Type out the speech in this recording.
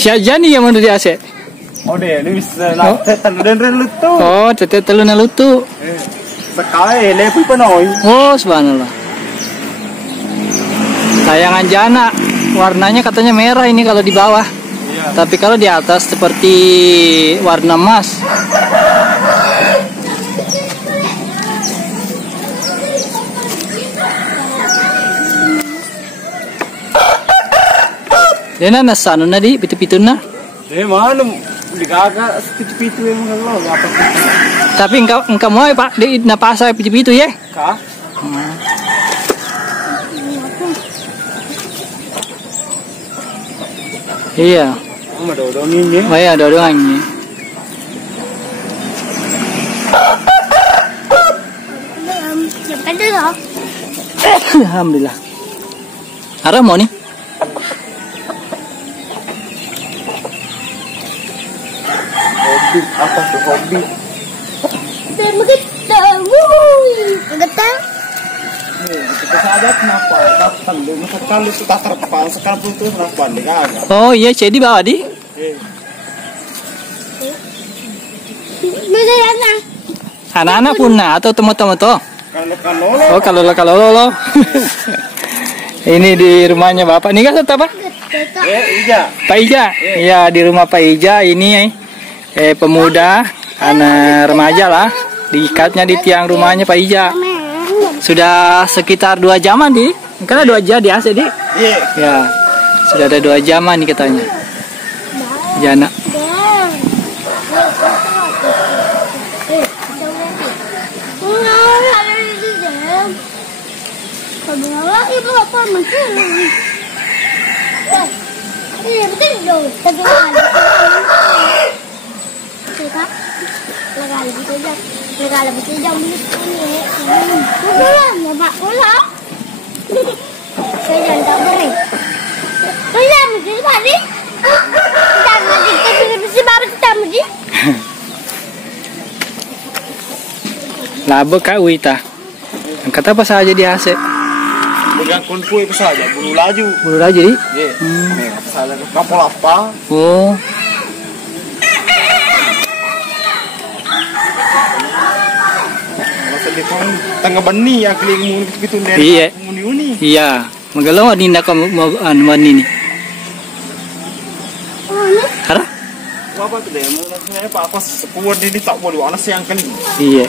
Siapa nih yang mau di AC? Oh deh, ini bisa nak telu dan lutu. Oh, telu na lutu. Sekali level penuh. Oh, subhanallah. Sayangan jana, warnanya katanya merah ini kalau di bawah. Iya. Tapi kalau di atas seperti warna emas. Dena nasano na di pitu-pitu na. Mana digagak pitu-pitu yang lo apa? Tapi engkau mau Pak di napasa pitu-pitu ya? Kah? Iya. Mau dodongin ya? Oh iya, dodongannya. Siapa dulu? Alhamdulillah. Arah mau nih? Hobi apa tuh hobi? Dan begitu, wuih, begitu. Kita sadar kenapa? Kapan dulu sekali itu tak terpal sekarang putus kenapa digagak? Oh iya, jadi bawa di. Bisa ya? Anak-anak pun nah atau teman-teman tuh. Kalau Oh kalau lo. Ini di rumahnya Bapak. Nih kan apa? iya. Pak Ija. Iya, di rumah Pak Ija ini pemuda, anak remaja lah. Diikatnya di tiang rumahnya Pak Ija. Sudah sekitar 2 jaman di. Karena 2 jam di AC di. Iya. Ya. Sudah ada 2 jaman nih katanya. Jana. Ibu apa macam? Ini betul dong. Terjemahan. Kita legal betul jam. Legal betul jam ini. Pulang ya Pak pulang. Saya jangan tak beri. Pulang mesti balik. Jangan mesti mesti balik tak mesti. Labo Kak Wita. Kata apa saja di AC? Pegang kunpu itu saja, bunuh laju. Bulu aja di. Iya. Salah kapal apa? Oh. Masa di tengah benih yang keliling gitu Iya. uni. Iya. Magalau ninda ka mo nih. Hara? Apa tuh deh? Mau nanya apa sekuat ini tak boleh anak siang kali. Iya.